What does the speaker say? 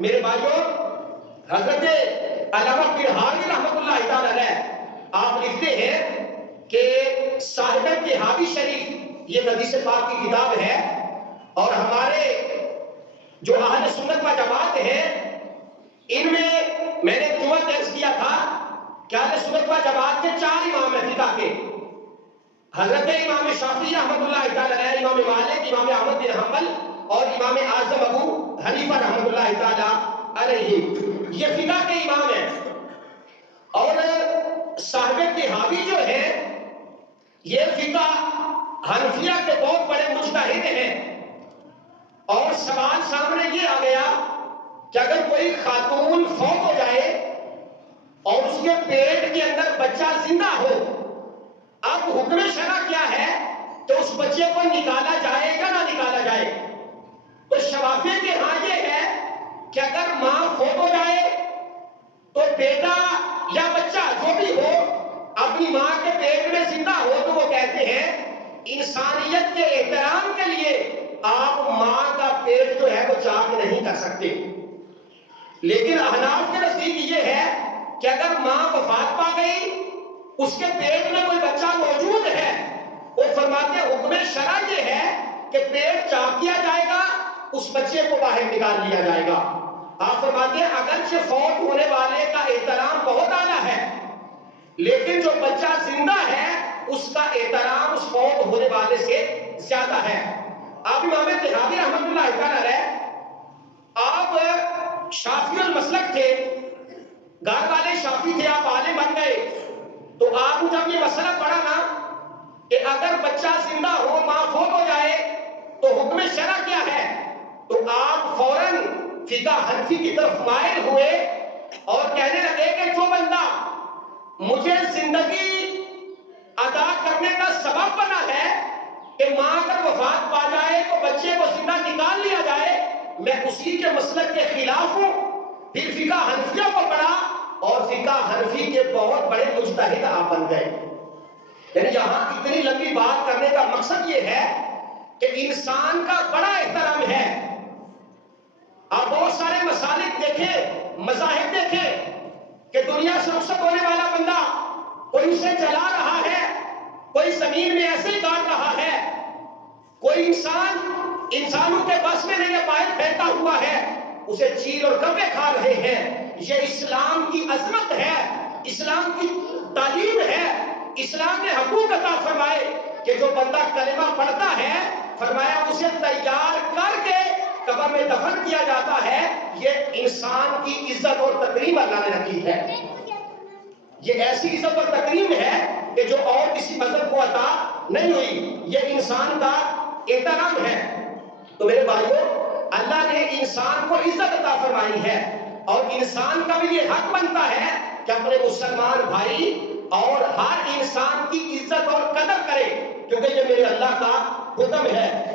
میرے بھائیوں، حضرت علامہ طحاوی رحمۃ اللہ تعالی علیہ آپ لکھتے ہیں کہ صاحب طحاوی شریف یہ حدیث پاک کی کتاب ہے، اور ہمارے جو اہل سنت و جماعت ہیں ان میں نے جمعہ درس کیا تھا کہ اہل سنت و جماعت کے 4 امام ہیں فقہ کے، حضرت امام شافعی رحمۃ اللہ تعالی علیہ، امام مالک، امام احمد بن حنبل اور امام اعظم ابو حنیفہ رحمۃ اللہ تعالی علیہ، یہ فقہ کے امام ہیں۔ اور صاحب طحاوی جو ہے یہ فقہ حنفیہ کے بہت بڑے مجتہد ہیں، اور سوال سامنے یہ آ گیا کہ اگر کوئی خاتون فوت ہو جائے اور اس کے پیٹ کے اندر بچہ زندہ ہو، اب حکم شرع کیا ہے تو اس بچے کو نکالا جائے گا نہ نکالا جائے؟ تو شوافی کے ہاں یہ ہے کہ اگر ماں فوت ہو جائے تو بیٹا یا بچہ جو بھی ہو اپنی ماں کے پیٹ میں زندہ ہو تو وہ کہتے ہیں انسانیت کے احترام کے لیے آپ ماں کا پیٹ جو ہے وہ چاک نہیں کر سکتے۔ لیکن احناف کے نزدیک یہ ہے کہ اگر ماں وفات پا گئی، اس کے پیٹ میں کوئی بچہ موجود ہے، وہ فرماتے ہیں حکم شرع یہ ہے کہ پیٹ چاک کیا جائے گا، اس بچے کو باہر نکال لیا جائے گا۔ آپ فرماتے ہیں اگرچہ فوت ہونے والے کا احترام بہت اعلیٰ ہے، لیکن جو بچہ زندہ ہے اس کا احترام اس فوت ہونے والے سے زیادہ ہے۔ آپ امام طحاوی رحمۃ اللہ تعالی علیہ آپ شافعی المسلک تھے، گھر والے شافعی تھے، آپ عالم بن گئے، تو آپ جب یہ مسئلہ پڑھا نا کہ اگر بچہ زندہ ہو ماں فوت ہو جائے تو حکم شرع کیا ہے، تو آپ فوراً فقہ حنفی کی طرف مائل ہوئے اور کہنے لگے کہ جو بندہ مجھے زندگی عطا کرنے کا سبب بنا ہے کہ ماں اگر وفات پا جائے تو بچے کو زندہ نکال لیا جائے، میں اسی کے مسلک کے خلاف ہوں۔ پھر فقہ حنفیہ کو پڑھا اور فقہ حنفی کے بہت بڑے مجتہد آپ بن گئے۔ یعنی یہاں اتنی لمبی بات کرنے کا مقصد یہ ہے کہ انسان کا بڑا احترام ہے۔ آپ بہت سارے مسالک دیکھیں، مذاہب دیکھیں کہ دنیا سے رخصت ہونے والا بندہ کوئی اسے جلا رہا ہے، کوئی زمین میں ایسے ہی کاٹ رہا ہے، کوئی انسانوں کے بس میں نہیں باہر پھینکا ہوا ہے، اسے چیل اور کبے کھا رہے ہیں۔ یہ اسلام کی عظمت ہے، اسلام کی تعلیم ہے۔ اسلام نے حقوق عطا فرمائے کہ جو بندہ کلمہ پڑھتا ہے فرمایا اسے تیار کر کے قبر میں دفن کیا جاتا ہے۔ یہ انسان کی عزت اور تکریم اللہ نے رکھی ہے، یہ ایسی عزت اور تکریم ہے کہ جو اور کسی مذہب کو عطا نہیں ہوئی، یہ انسان کا احترام ہے۔ تو میرے بھائیوں، اللہ نے انسان کو عزت عطا فرمائی ہے، اور انسان کا بھی یہ حق بنتا ہے کہ اپنے مسلمان بھائی اور ہر انسان کی عزت اور قدر کرے، کیونکہ یہ میرے اللہ کا حکم ہے۔